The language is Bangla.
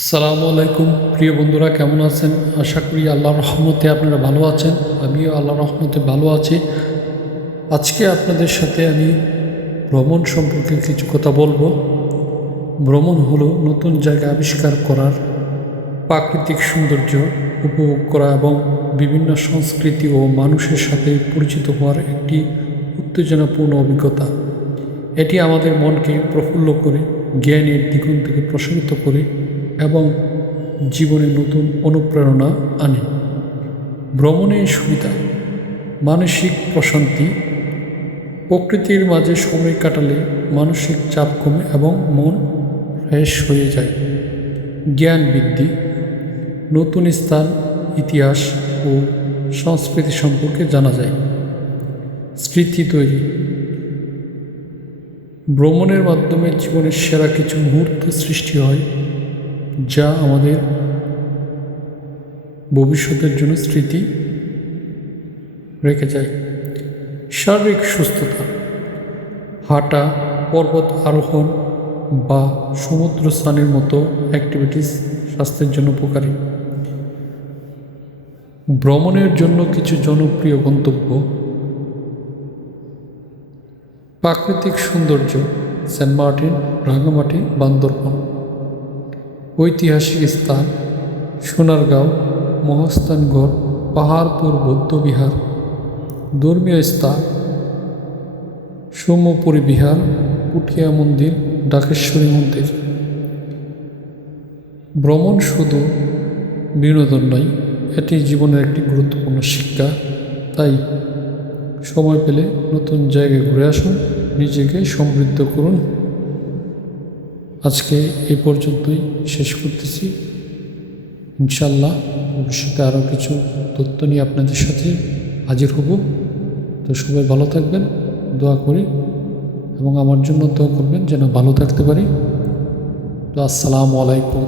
আসসালামু আলাইকুম প্রিয় বন্ধুরা, কেমন আছেন? আশা করি আল্লাহর রহমতে আপনারা ভালো আছেন। আমিও আল্লাহর রহমতে ভালো আছি। আজকে আপনাদের সাথে আমি ভ্রমণ সম্পর্কে কিছু কথা বলবো। ভ্রমণ হলো নতুন জায়গা আবিষ্কার করার, প্রাকৃতিক সৌন্দর্য উপভোগ করা এবং বিভিন্ন সংস্কৃতি ও মানুষের সাথে পরিচিত হওয়ার একটি উত্তেজনাপূর্ণ অভিজ্ঞতা। এটি আমাদের মনকে প্রফুল্ল করে, জ্ঞানের দিগন্তকে প্রসারিত করে এবং জীবনে নতুন অনুপ্রেরণা আনে। ভ্রমণের সুবিধা: মানসিক প্রশান্তি। প্রকৃতির মাঝে সময় কাটালে মানসিক চাপ কমে এবং মন ফ্রেশ হয়ে যায়। জ্ঞান বৃদ্ধি। নতুন স্থান, ইতিহাস ও সংস্কৃতি সম্পর্কে জানা যায়। স্মৃতি তৈরি। ভ্রমণের মাধ্যমে জীবনের সেরা কিছু মুহূর্ত সৃষ্টি হয়, যা আমাদের ভবিষ্যতের জন্য স্মৃতি রেখে যায়। শারীরিক সুস্থতা। হাঁটা, পর্বত আরোহণ বা সমুদ্র স্নানের মতো অ্যাক্টিভিটিস স্বাস্থ্যের জন্য উপকারী। ভ্রমণের জন্য কিছু জনপ্রিয় গন্তব্য: প্রাকৃতিক সৌন্দর্য, সেন্ট মার্টিন, রাঙামাটি, বান্দরবন। ঐতিহাসিক স্থান: সোনারগাঁও, মহাস্থানগড়, পাহাড়পুর বৌদ্ধবিহার। ধর্মীয় স্থান: সোমপুরী বিহার, পুঠিয়া মন্দির, ডাকেশ্বরী মন্দির। ভ্রমণ শুধু বিনোদন নয়, এটি জীবনের একটি গুরুত্বপূর্ণ শিক্ষা। তাই সময় পেলে নতুন জায়গায় ঘুরে আসুন, নিজেকে সমৃদ্ধ করুন। আজকে এই পর্যন্তই শেষ করতেছি। ইনশাল্লাহ ভবিষ্যতে আরও কিছু তথ্য নিয়ে আপনাদের সাথে হাজির হব। তো সবাই ভালো থাকবেন, দোয়া করি, এবং আমার জন্য দোয়া করবেন যেন ভালো থাকতে পারি। তো আসসালামু আলাইকুম।